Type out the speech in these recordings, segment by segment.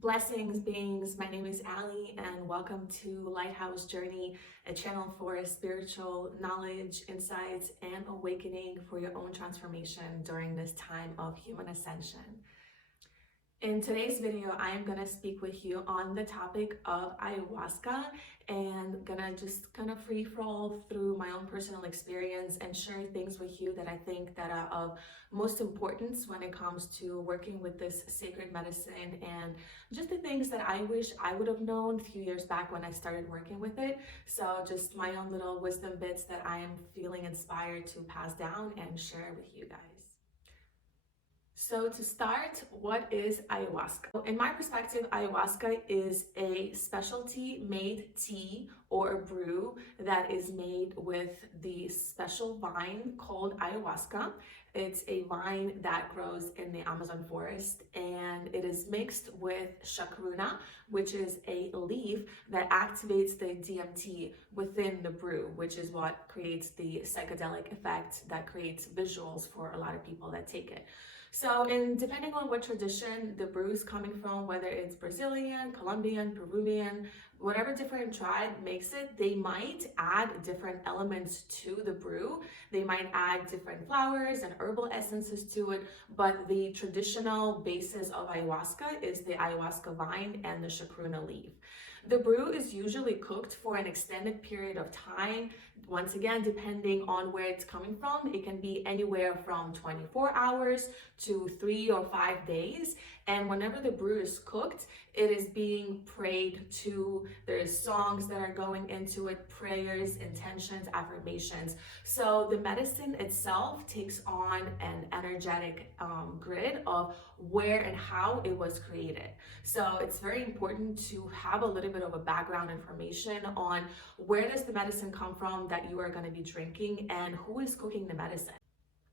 Blessings, beings. My name is Ali, and welcome to Lighthouse Journey, a channel for spiritual knowledge, insights, and awakening for your own transformation during this time of human ascension. In today's video, I am gonna speak with you on the topic of ayahuasca and gonna just kind of free fall through my own personal experience and share things with you that I think that are of most importance when it comes to working with this sacred medicine, and just the things that I wish I would have known a few years back when I started working with it. So just my own little wisdom bits that I am feeling inspired to pass down and share with you guys. So to start, what is ayahuasca? In my perspective, ayahuasca is a specialty made tea or a brew that is made with the special vine called ayahuasca. It's a vine that grows in the Amazon forest, and it is mixed with chacruna, which is a leaf that activates the DMT within the brew, which is what creates the psychedelic effect that creates visuals for a lot of people that take it. So, depending on what tradition the brew is coming from, whether it's Brazilian, Colombian, Peruvian, whatever different tribe makes it, they might add different elements to the brew. They might add different flowers and herbal essences to it, but the traditional basis of ayahuasca is the ayahuasca vine and the chacruna leaf. The brew is usually cooked for an extended period of time. Once again, depending on where it's coming from, it can be anywhere from 24 hours to 3 or 5 days. And whenever the brew is cooked, it is being prayed to. There's songs that are going into it, prayers, intentions, affirmations. So the medicine itself takes on an energetic grid of where and how it was created. So it's very important to have a little bit of a background information on where does the medicine come from that you are going to be drinking and who is cooking the medicine.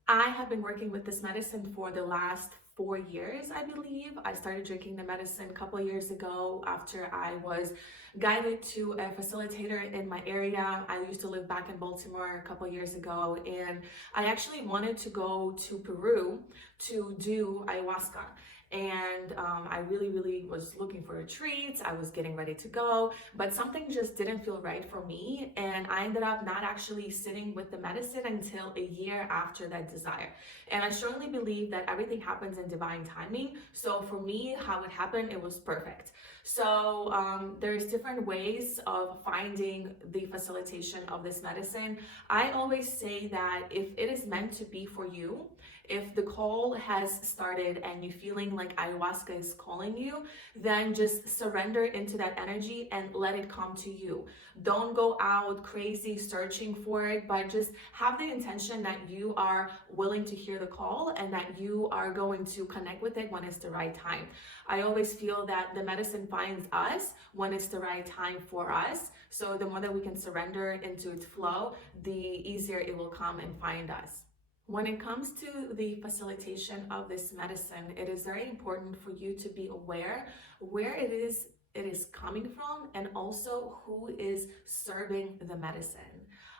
I have been working with this medicine for the last 4 years, I believe. I started drinking the medicine a couple of years ago after I was guided to a facilitator in my area. I used to live back in Baltimore a couple of years ago, and I actually wanted to go to Peru to do ayahuasca. And I really was looking for retreats. I was getting ready to go, but something just didn't feel right for me, and I ended up not actually sitting with the medicine until a year after that desire. And I strongly believe that everything happens in divine timing. So for me, how it happened, it was perfect. So there's different ways of finding the facilitation of this medicine. I always say that if it is meant to be for you, if the call has started and you're feeling like ayahuasca is calling you, then just surrender into that energy and let it come to you. Don't go out crazy searching for it, but just have the intention that you are willing to hear the call and that you are going to connect with it when it's the right time. I always feel that the medicine finds us when it's the right time for us. So the more that we can surrender into its flow, the easier it will come and find us. When it comes to the facilitation of this medicine, it is very important for you to be aware where it is coming from and also who is serving the medicine.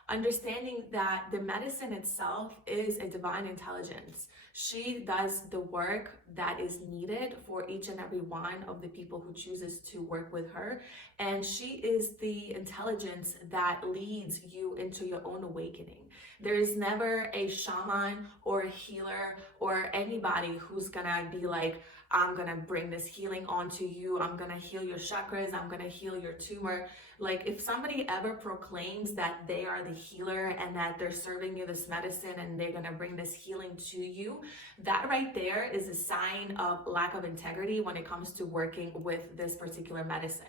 Understanding that the medicine itself is a divine intelligence. She does the work that is needed for each and every one of the people who chooses to work with her. And she is the intelligence that leads you into your own awakening. There is never a shaman or a healer or anybody who's gonna be like, I'm gonna bring this healing onto you. I'm gonna heal your chakras. I'm gonna heal your tumor. Like, if somebody ever proclaims that they are the healer and that they're serving you this medicine and they're gonna bring this healing to you, that right there is a sign of lack of integrity when it comes to working with this particular medicine.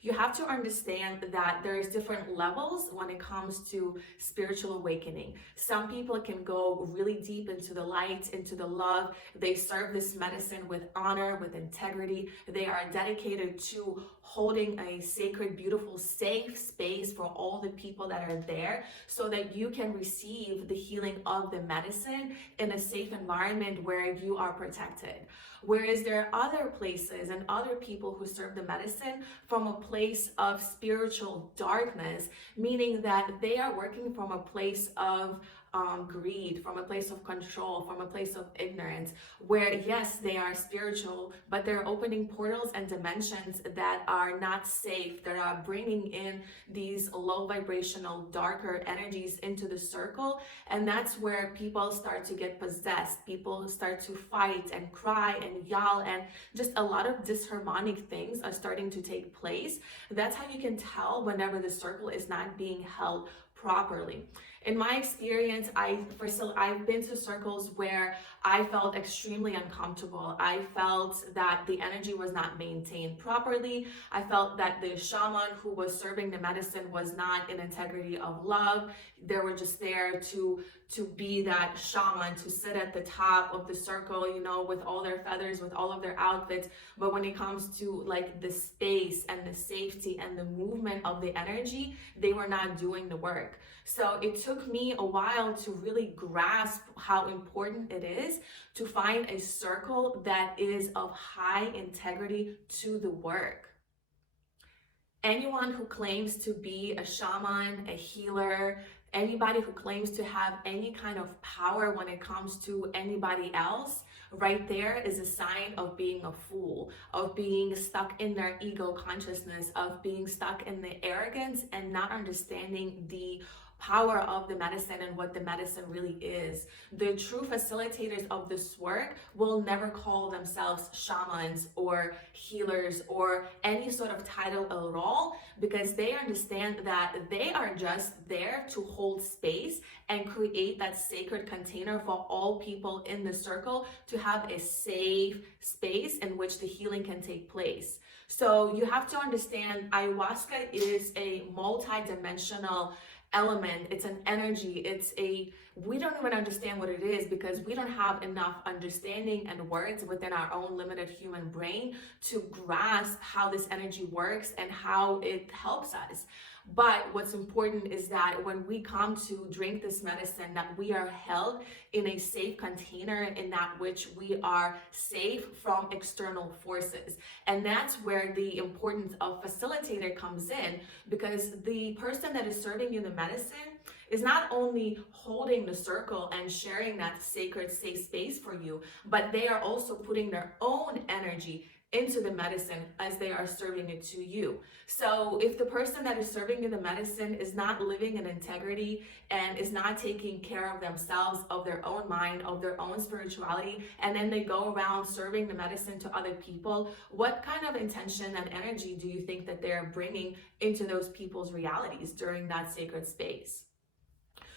You have to understand that there's different levels when it comes to spiritual awakening. Some people can go really deep into the light, into the love. They serve this medicine with honor, with integrity. They are dedicated to holding a sacred, beautiful, safe space for all the people that are there so that you can receive the healing of the medicine in a safe environment where you are protected. Whereas there are other places and other people who serve the medicine from a place of spiritual darkness, meaning that they are working from a place of greed, from a place of control, from a place of ignorance, where yes, they are spiritual, but they're opening portals and dimensions that are not safe, that are bringing in these low vibrational, darker energies into the circle. And that's where people start to get possessed. People start to fight and cry and yell, and just a lot of disharmonic things are starting to take place. That's how you can tell whenever the circle is not being held properly. In my experience, I've been to circles where I felt extremely uncomfortable. I felt that the energy was not maintained properly. I felt that the shaman who was serving the medicine was not in integrity of love. They were just there to be that shaman, to sit at the top of the circle, you know, with all their feathers, with all of their outfits. But when it comes to like the space and the safety and the movement of the energy, they were not doing the work. So it took me a while to really grasp how important it is to find a circle that is of high integrity to the work. Anyone who claims to be a shaman, a healer, anybody who claims to have any kind of power when it comes to anybody else, right there is a sign of being a fool, of being stuck in their ego consciousness, of being stuck in the arrogance and not understanding the power of the medicine and what the medicine really is. The true facilitators of this work will never call themselves shamans or healers or any sort of title at all, because they understand that they are just there to hold space and create that sacred container for all people in the circle to have a safe space in which the healing can take place. So you have to understand, ayahuasca is a multi-dimensional element. It's an energy. We don't even understand what it is because we don't have enough understanding and words within our own limited human brain to grasp how this energy works and how it helps us. But what's important is that when we come to drink this medicine, that we are held in a safe container in that which we are safe from external forces. And that's where the importance of facilitator comes in, because the person that is serving you the medicine is not only holding the circle and sharing that sacred safe space for you, but they are also putting their own energy into the medicine as they are serving it to you. So if the person that is serving you the medicine is not living in integrity and is not taking care of themselves, of their own mind, of their own spirituality, and then they go around serving the medicine to other people, what kind of intention and energy do you think that they're bringing into those people's realities during that sacred space?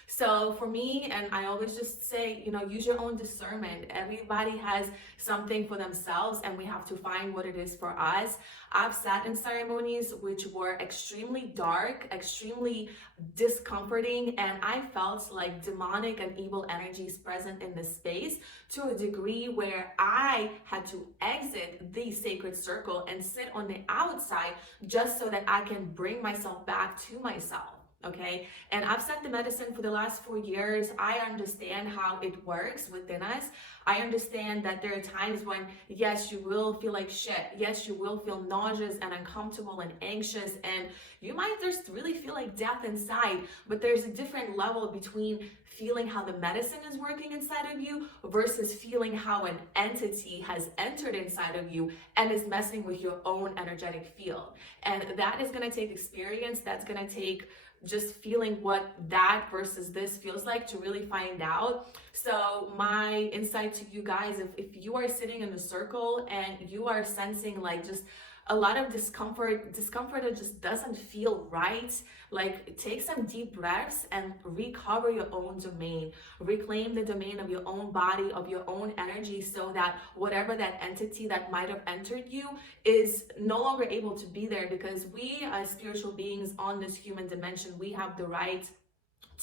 So for me, and I always just say, you know, use your own discernment. Everybody has something for themselves and we have to find what it is for us. I've sat in ceremonies which were extremely dark, extremely discomforting, and I felt like demonic and evil energies present in the space to a degree where I had to exit the sacred circle and sit on the outside just so that I can bring myself back to myself. Okay, and I've set the medicine for the last 4 years. I understand how it works within us. I understand that there are times when, yes, you will feel like shit. Yes, you will feel nauseous and uncomfortable and anxious, and you might just really feel like death inside. But there's a different level between feeling how the medicine is working inside of you versus feeling how an entity has entered inside of you and is messing with your own energetic field. And that is going to take experience. That's going to take just feeling what that versus this feels like to really find out. So my insight to you guys, if you are sitting in the circle and you are sensing like just a lot of discomfort that just doesn't feel right, like take some deep breaths and recover your own domain. Reclaim the domain of your own body, of your own energy, so that whatever that entity that might have entered you is no longer able to be there, because we as spiritual beings on this human dimension, we have the right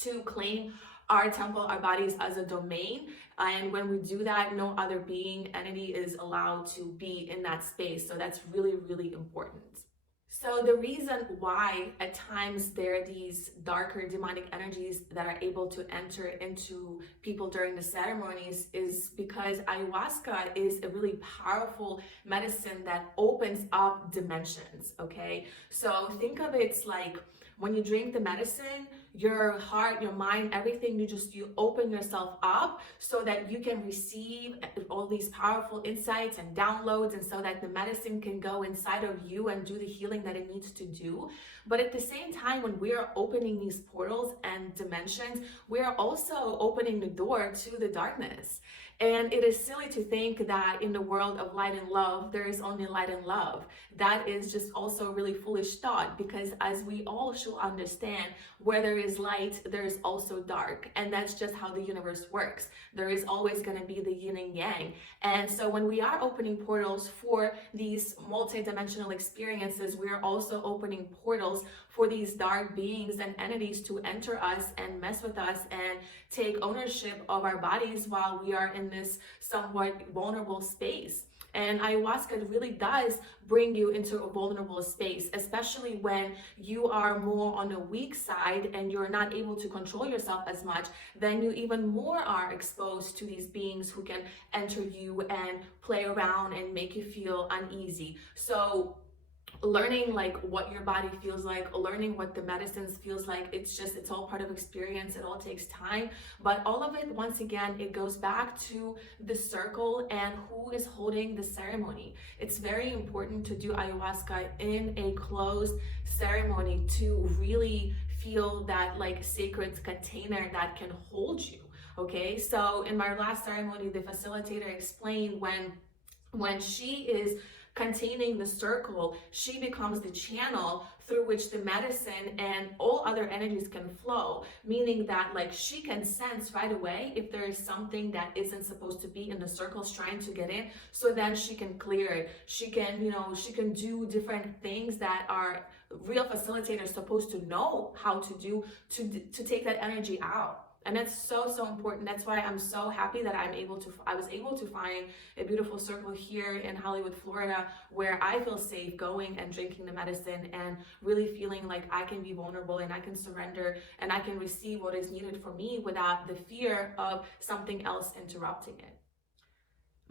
to claim our temple, our bodies as a domain. And when we do that, no other being, entity is allowed to be in that space. So that's really, really important. So the reason why at times there are these darker demonic energies that are able to enter into people during the ceremonies is because ayahuasca is a really powerful medicine that opens up dimensions, okay? So think of it like When you drink the medicine, your heart, your mind, everything, you open yourself up so that you can receive all these powerful insights and downloads, and so that the medicine can go inside of you and do the healing that it needs to do. But at the same time, when we are opening these portals and dimensions, we are also opening the door to the darkness. And it is silly to think that in the world of light and love, there is only light and love. That is just also a really foolish thought, because as we all should understand, where there is light, there is also dark. And that's just how the universe works. There is always going to be the yin and yang. And so when we are opening portals for these multidimensional experiences, we are also opening portals for these dark beings and entities to enter us and mess with us and take ownership of our bodies while we are in this somewhat vulnerable space. And ayahuasca really does bring you into a vulnerable space, especially when you are more on the weak side and you're not able to control yourself as much. Then you even more are exposed to these beings who can enter you and play around and make you feel uneasy. So learning like what your body feels like, learning what the medicines feels like, it's all part of experience. It all takes time, but all of it, once again, it goes back to the circle and who is holding the ceremony. It's very important to do ayahuasca in a closed ceremony to really feel that like sacred container that can hold you. Okay, so in my last ceremony, the facilitator explained when she is containing the circle, she becomes the channel through which the medicine and all other energies can flow, meaning that like she can sense right away if there is something that isn't supposed to be in the circles trying to get in, so then she can clear it. She can, she can do different things that are real facilitators supposed to know how to do to take that energy out. And that's so important. That's why I'm so happy that I was able to find a beautiful circle here in Hollywood, Florida, where I feel safe going and drinking the medicine and really feeling like I can be vulnerable and I can surrender and I can receive what is needed for me without the fear of something else interrupting it.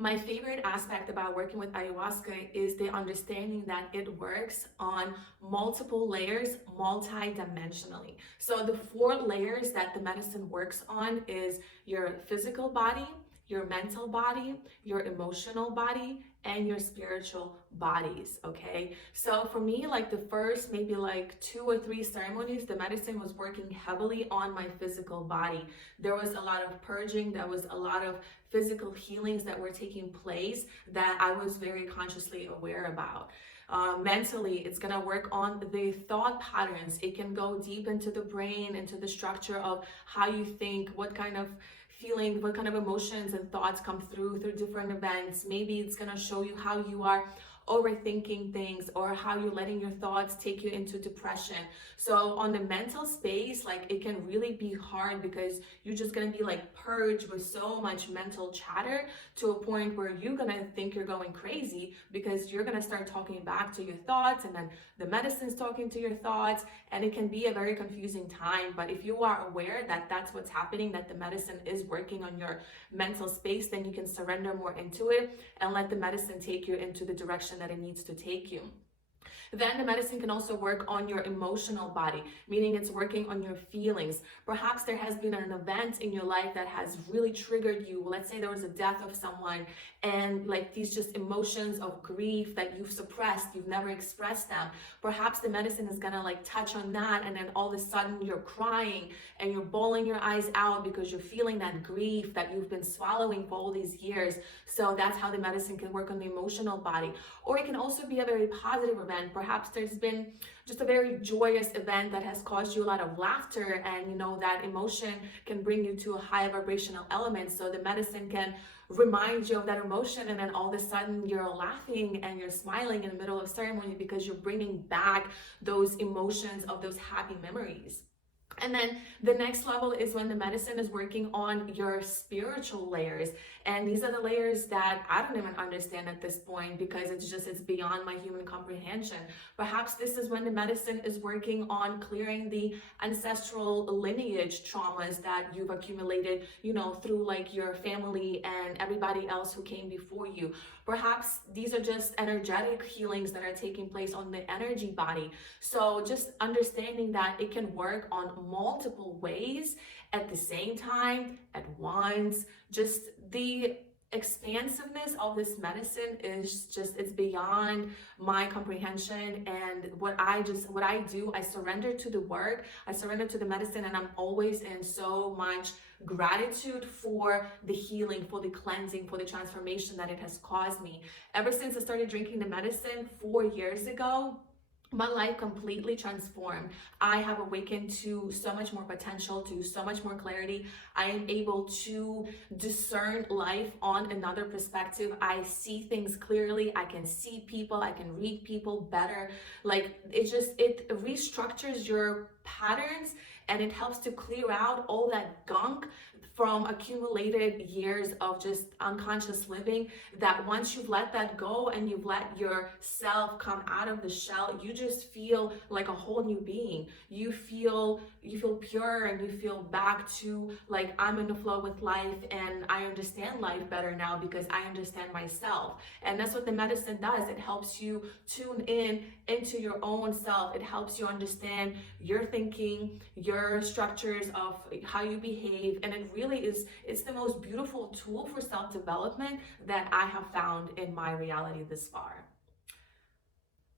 My favorite aspect about working with ayahuasca is the understanding that it works on multiple layers, multi-dimensionally. So the 4 layers that the medicine works on is your physical body, your mental body, your emotional body, and your spiritual bodies. Okay, so for me, like the first maybe like 2 or 3 ceremonies, the medicine was working heavily on my physical body. There was a lot of purging, there was a lot of physical healings that were taking place that I was very consciously aware about. Mentally, it's gonna work on the thought patterns. It can go deep into the brain, into the structure of how you think, what kind of feeling, what kind of emotions and thoughts come through different events. Maybe it's gonna show you how you are overthinking things or how you're letting your thoughts take you into depression. So on the mental space, like it can really be hard because you're just gonna be like purged with so much mental chatter to a point where you're gonna think you're going crazy because you're gonna start talking back to your thoughts, and then the medicine's talking to your thoughts, and it can be a very confusing time. But if you are aware that that's what's happening, that the medicine is working on your mental space, then you can surrender more into it and let the medicine take you into the direction that it needs to take you. Then the medicine can also work on your emotional body, meaning it's working on your feelings. Perhaps there has been an event in your life that has really triggered you. Let's say there was a death of someone, and like these just emotions of grief that you've suppressed, you've never expressed them. Perhaps the medicine is gonna like touch on that, and then all of a sudden you're crying and you're bawling your eyes out because you're feeling that grief that you've been swallowing for all these years. So that's how the medicine can work on the emotional body. Or it can also be a very positive event. Perhaps there's been just a very joyous event that has caused you a lot of laughter, and that emotion can bring you to a high vibrational element. So the medicine can remind you of that emotion, and then all of a sudden you're laughing and you're smiling in the middle of ceremony because you're bringing back those emotions of those happy memories. And then the next level is when the medicine is working on your spiritual layers. And these are the layers that I don't even understand at this point because it's beyond my human comprehension. Perhaps this is when the medicine is working on clearing the ancestral lineage traumas that you've accumulated, through like your family and everybody else who came before you. Perhaps these are just energetic healings that are taking place on the energy body. So just understanding that it can work on multiple ways at the same time, at once. Just the expansiveness of this medicine is just, it's beyond my comprehension. And what I do, I surrender to the work, I surrender to the medicine, and I'm always in so much gratitude for the healing, for the cleansing, for the transformation that it has caused me. Ever since I started drinking the medicine 4 years ago, my life completely transformed. I have awakened to so much more potential, to so much more clarity. I am able to discern life on another perspective. I see things clearly. I can see people. I can read people better. Like it restructures your patterns, and it helps to clear out all that gunk from accumulated years of just unconscious living, that once you've let that go and you've let yourself come out of the shell, you just feel like a whole new being. You feel pure, and you feel back to like, I'm in the flow with life, and I understand life better now because I understand myself. And that's what the medicine does. It helps you tune in into your own self. It helps you understand your thinking, your structures of how you behave, and it really is, it's the most beautiful tool for self-development that I have found in my reality this far.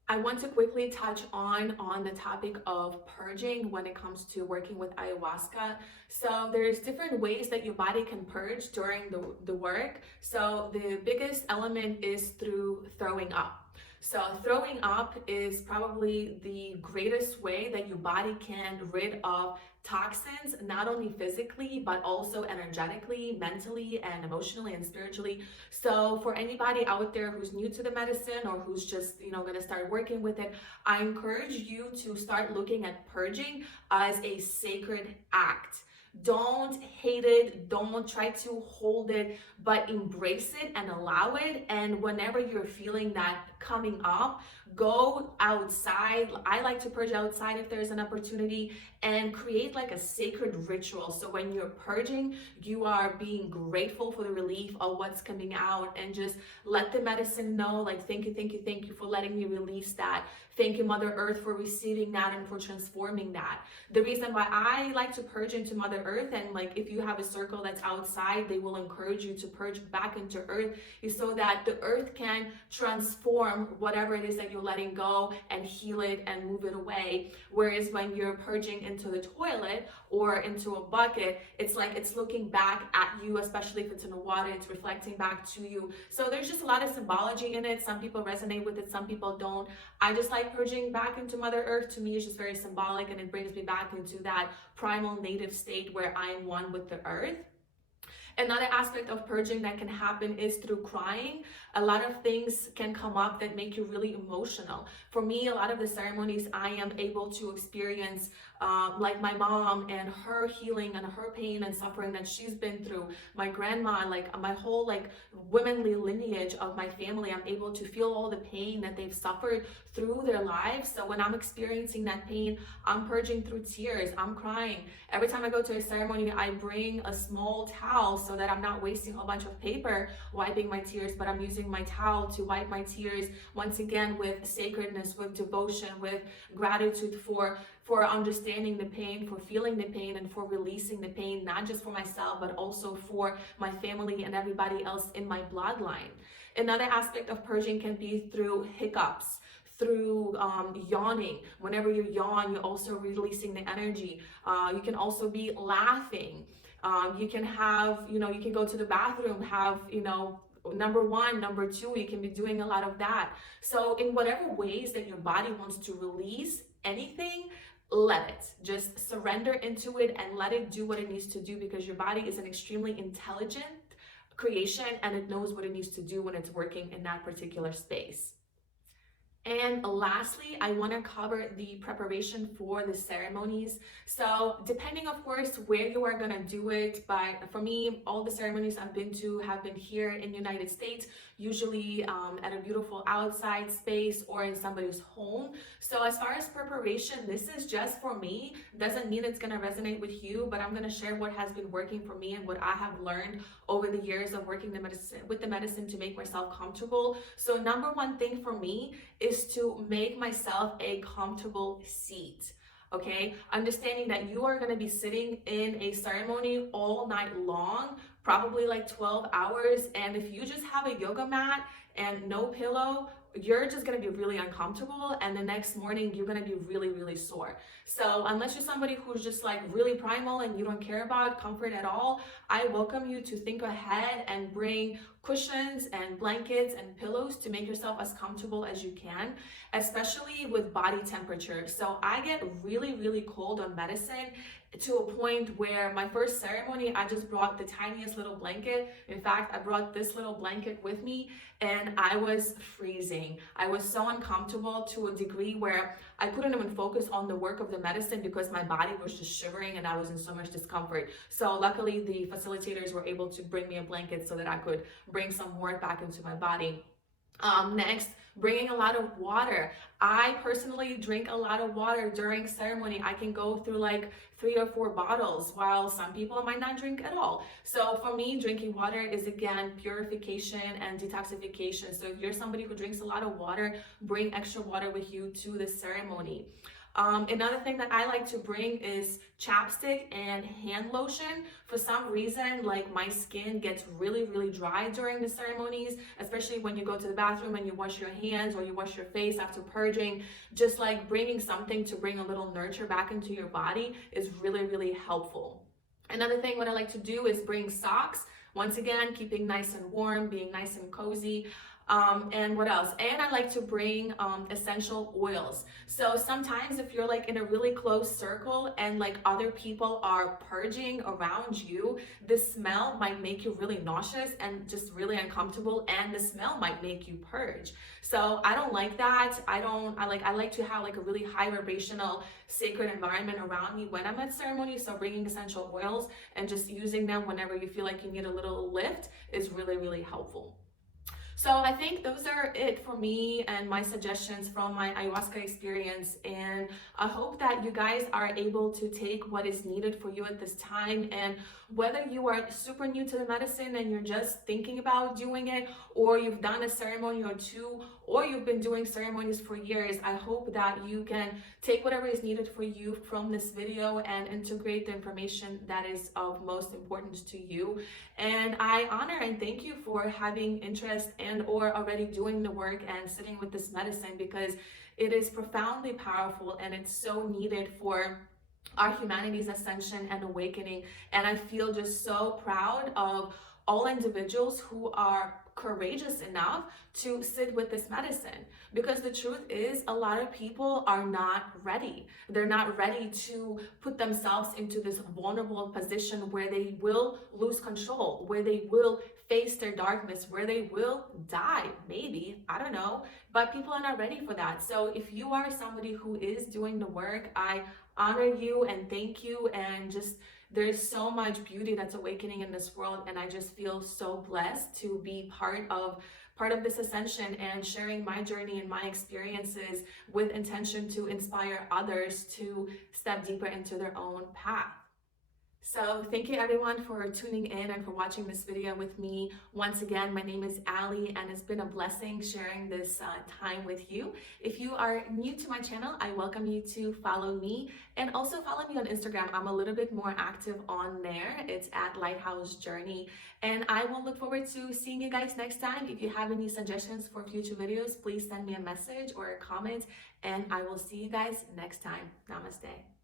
I want to quickly touch on the topic of purging when it comes to working with ayahuasca. So there's different ways that your body can purge during the work. So the biggest element is through throwing up. So throwing up is probably the greatest way that your body can rid of toxins, not only physically, but also energetically, mentally, and emotionally and spiritually. So for anybody out there who's new to the medicine, or who's just, going to start working with it, I encourage you to start looking at purging as a sacred act. Don't hate it, don't try to hold it, but embrace it and allow it. And whenever you're feeling that coming up, go outside. I like to purge outside if there's an opportunity, and create like a sacred ritual. So when you're purging, you are being grateful for the relief of what's coming out, and just let the medicine know, like, thank you for letting me release that. Thank you, Mother Earth, for receiving that and for transforming that. The reason why I like to purge into Mother Earth, and like if you have a circle that's outside, they will encourage you to purge back into Earth, is so that the Earth can transform whatever it is that you're letting go and heal it and move it away. Whereas when you're purging into the toilet or into a bucket, it's like it's looking back at you, especially if it's in the water, it's reflecting back to you. So there's just a lot of symbology in it. Some people resonate with it, some people don't. I just like purging back into Mother Earth. To me, it's just very symbolic, and it brings me back into that primal native state where I am one with the earth. Another aspect of purging that can happen is through crying. A lot of things can come up that make you really emotional. For me, a lot of the ceremonies I am able to experience, like my mom and her healing and her pain and suffering that she's been through, my grandma, like my whole like womanly lineage of my family, I'm able to feel all the pain that they've suffered through their lives. So when I'm experiencing that pain, I'm purging through tears, I'm crying. Every time I go to a ceremony, I bring a small towel so that I'm not wasting a whole bunch of paper wiping my tears, but I'm using my towel to wipe my tears, once again with sacredness, with devotion, with gratitude for understanding the pain, for feeling the pain, and for releasing the pain, not just for myself, but also for my family and everybody else in my bloodline. Another aspect of purging can be through hiccups, through yawning. Whenever you yawn, you're also releasing the energy. You can also be laughing. You can have, you can go to the bathroom, have, number one, number two, you can be doing a lot of that. So in whatever ways that your body wants to release anything, let it. Just surrender into it and let it do what it needs to do, because your body is an extremely intelligent creation, and it knows what it needs to do when it's working in that particular space. And lastly, I want to cover the preparation for the ceremonies. So depending, of course, where you are going to do it, but for me, all the ceremonies I've been to have been here in the United States, usually at a beautiful outside space or in somebody's home. So as far as preparation, this is just for me. Doesn't mean it's going to resonate with you, but I'm going to share what has been working for me and what I have learned over the years of working with the medicine to make myself comfortable. So number one thing for me is to make myself a comfortable seat. Okay, understanding that you are going to be sitting in a ceremony all night long, probably like 12 hours. And if you just have a yoga mat and no pillow, you're just going to be really uncomfortable, and the next morning you're going to be really, really sore. So unless you're somebody who's just like really primal and you don't care about comfort at all, I welcome you to think ahead and bring cushions and blankets and pillows to make yourself as comfortable as you can, especially with body temperature. So I get really, really cold on medicine to a point where my first ceremony, I just brought the tiniest little blanket. In fact, I brought this little blanket with me and I was freezing. I was so uncomfortable to a degree where I couldn't even focus on the work of the medicine because my body was just shivering and I was in so much discomfort. So luckily the facilitators were able to bring me a blanket so that I could bring some warmth back into my body. Next, bringing a lot of water. I personally drink a lot of water during ceremony. I can go through like 3 or 4 bottles, while some people might not drink at all. So for me, drinking water is again purification and detoxification. So if you're somebody who drinks a lot of water, bring extra water with you to the ceremony. Another thing that I like to bring is chapstick and hand lotion. For some reason, like my skin gets really, really dry during the ceremonies, especially when you go to the bathroom and you wash your hands or you wash your face after purging. Just like bringing something to bring a little nurture back into your body is really, really helpful. Another thing what I like to do is bring socks. Once again, keeping nice and warm, being nice and cozy. And what else? And I like to bring essential oils. So sometimes if you're like in a really close circle and like other people are purging around you, the smell might make you really nauseous and just really uncomfortable, and the smell might make you purge. So I don't like that. I like to have like a really high vibrational sacred environment around me when I'm at ceremonies. So bringing essential oils and just using them whenever you feel like you need a little lift is really, really helpful. So I think those are it for me and my suggestions from my ayahuasca experience. And I hope that you guys are able to take what is needed for you at this time. And whether you are super new to the medicine and you're just thinking about doing it, or you've done a ceremony or two, or you've been doing ceremonies for years, I hope that you can take whatever is needed for you from this video and integrate the information that is of most importance to you. And I honor and thank you for having interest and or already doing the work and sitting with this medicine, because it is profoundly powerful and it's so needed for our humanity's ascension and awakening. And I feel just so proud of all individuals who are courageous enough to sit with this medicine, because the truth is a lot of people are not ready. They're not ready to put themselves into this vulnerable position where they will lose control, where they will face their darkness, where they will die, maybe, I don't know, but people are not ready for that. So if you are somebody who is doing the work, I honor you and thank you, and just there's so much beauty that's awakening in this world, and I just feel so blessed to be part of this ascension and sharing my journey and my experiences with intention to inspire others to step deeper into their own path. So thank you everyone for tuning in and for watching this video with me. Once again, my name is Ali, and it's been a blessing sharing this time with you. If you are new to my channel, I welcome you to follow me, and also follow me on Instagram. I'm a little bit more active on there. It's at Lighthouse Journey, and I will look forward to seeing you guys next time. If you have any suggestions for future videos, please send me a message or a comment, and I will see you guys next time. Namaste.